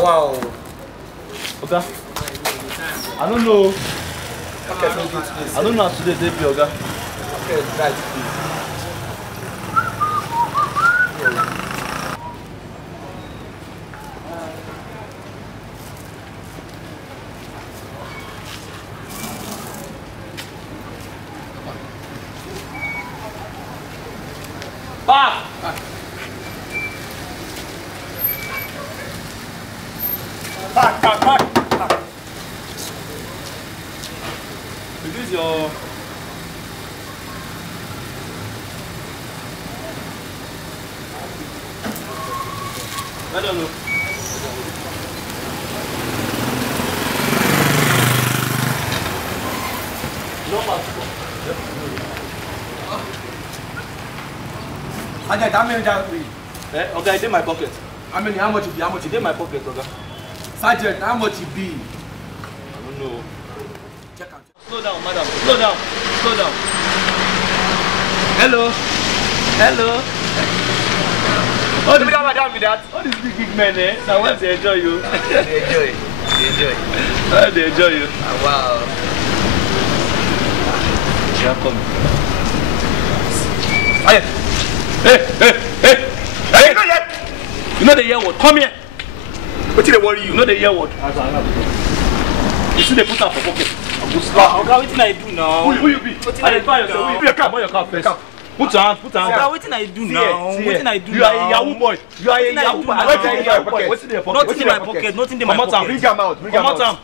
Wow. Oga, I don't know. Okay, I don't know how to do it, Oga. Okay, right, please. Back! Back! Is this your... I don't know. Sergeant, how many down three? Okay, it's in my pocket. How many? How much it be? How much It's it in my pocket, Oga. Sergeant, how much it be? I don't know. Check out. Slow down, madam. Slow down. Slow down. Hello. Hello. All these madam with that. All these big men, eh? I want to enjoy you. They enjoy. They enjoy. They enjoy you. Wow. Yeah, come. Hey, you know the year word. Come here. What did they worry you? You know the year word. You see they put out for pocket. Oga, what I do now? Who you be? I do now? Put your cap. Put your cap first. Put your hand. Put your hand. Oga, what I do now? What I do now? You are a Yahoo boy. You are a Yahoo boy. What's in your pocket? What's in your pocket? Nothing in my pocket. Nothing in my pocket. Bring them out. Bring them out.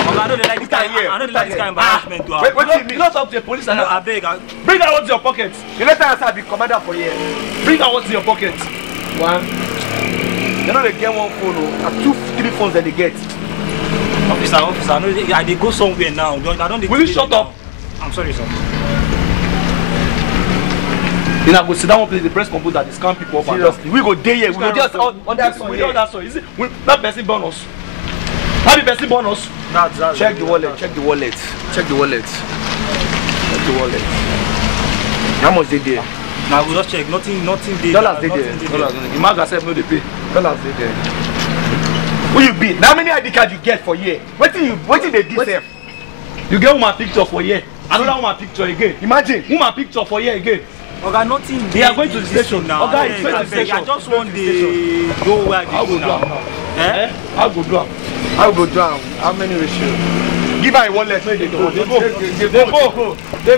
Oga, I don't like this kind. I don't like this kind of embarrassment. What do you mean? You don't talk to the police and I beg. bring that one to your pocket. You let us have the commander for here. Bring that one to your pocket. One. You know they get one phone, and 2, 3 phones that they get. Officer, no, they go somewhere now. I don't. Will you shut up? I'm sorry, sir. You know, go sit down one place, the press computer, they scam people up and down. Seriously, we go there here. We go just on that We know that so. Is it? That person burn us. How the person burn us? That's check the wallet. Check the wallet. Check the wallet. Check the wallet. How much they there? Now we just check. Nothing there. Dollars they there. The man herself no dey pay. Dollars they there. Who you be? How many ID cards you get for here? What did they do sef? You get woman picture for here. Another woman picture again. Imagine. Woman picture for here again. Oga, nothing. They are going to the station now. Oga, it's going to the station. I just want the go where they go now. Eh? How go do am? How go down? How many ratio? Give her a wallet. They go. They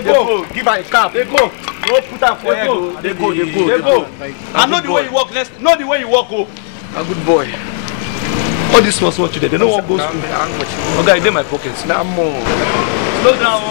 go. Give her a cap. They go. No put her for head. They go. I know the way you walk. Know the way you walk. Oh. A good boy. All these small children, they don't want to go school. Okay, it's in my pockets. Now more. Slow down. Oh.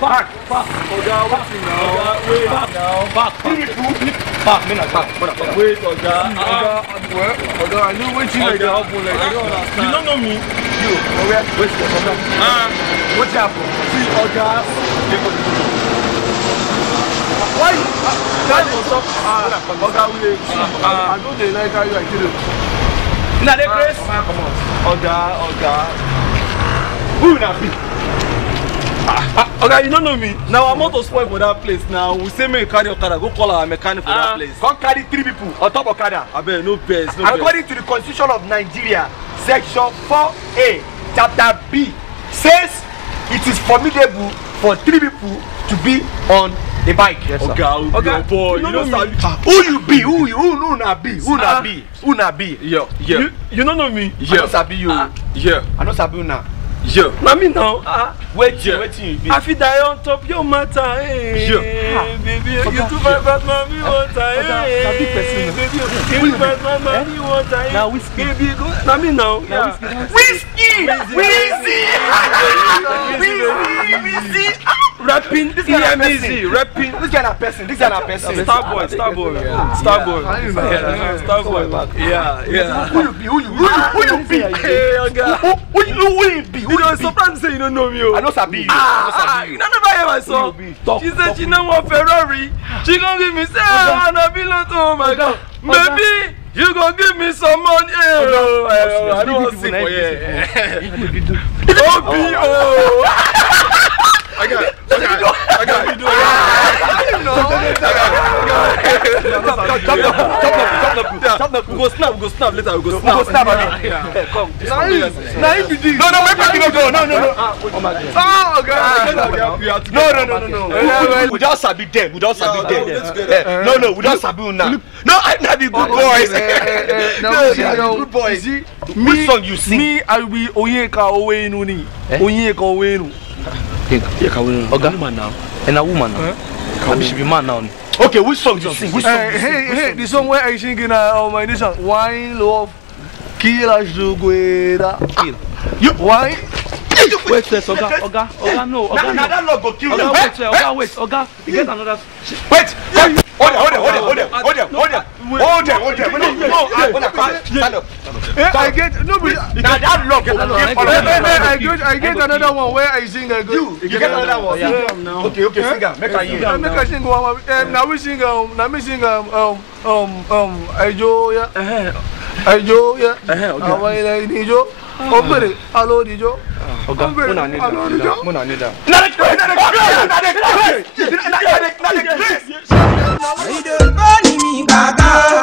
Back. Oga, what's in now? Wait, back. Wait, Oga. Oga, I know what you like. I don't understand. You don't know me. You. Wait, Oga. What's happened? See, Oga. Why? Oga, wait. I don't like how you are killing. Now, the grace. Come on. Oga. Who will be? Okay, you don't know me. Now I'm out to spoil for that place. Now we say me carry Okada, go call our mechanic for that place. Come carry 3 people on top of Okada. I bet no pairs, According to the Constitution of Nigeria, Section 4A, Chapter B, says it is formidable for 3 people to be on the bike. Yes, okay, boy, you know me. Who you be? Who na be? Who na be? Yeah. You don't know me. I don't sabi you. Yeah. I don't sabi you now. Yeah. Now me now. Wait you be. I feel die on top your matter. Hey, baby, you too bad, mommy water. Hey, big person. Baby, you bad, mommy water. Now whiskey. Baby, go. Now me now. Whiskey. Rapping. This kind of person. easy. Rapping. This kind of person. Starboy. Yeah. Yeah. Who you be? Who you be? Hey, Oga. Who you be? You know, sometimes say you don't know me. I know Sabi. You never hear my song. She said she don't want Ferrari. She gonna give me say I wanna belong to oh my God. Maybe you gonna give me some money. I don't want to sing for you. I got it. We go snap later. We go snap. Come. No, we don't sabi them. No, we don't sabi now. No, I not be good boys. Good boys. Which song you sing? Me, I will be Oyeka Owenu. Oyeka Owenu. Oga, woman now. And a woman now. She be man now. Okay, which song you sing? Which song? Hey, the song where I sing in my nation. Wine, love, kill a juguera. Kill. You wine? Wait, Oga, no. Oga, another love go kill them. Wait, Oga, you get another. Wait. Hold on. Stand up. I get nobody. Now that love I get another one where I sing. You get another one. Okay, sing. Make I hear. Make I sing one. Now we sing. Now me sing. Ajo ya. Awai la nijo. Ombere. Hello nijo. Oga, muna nida. Burn me, Gaga.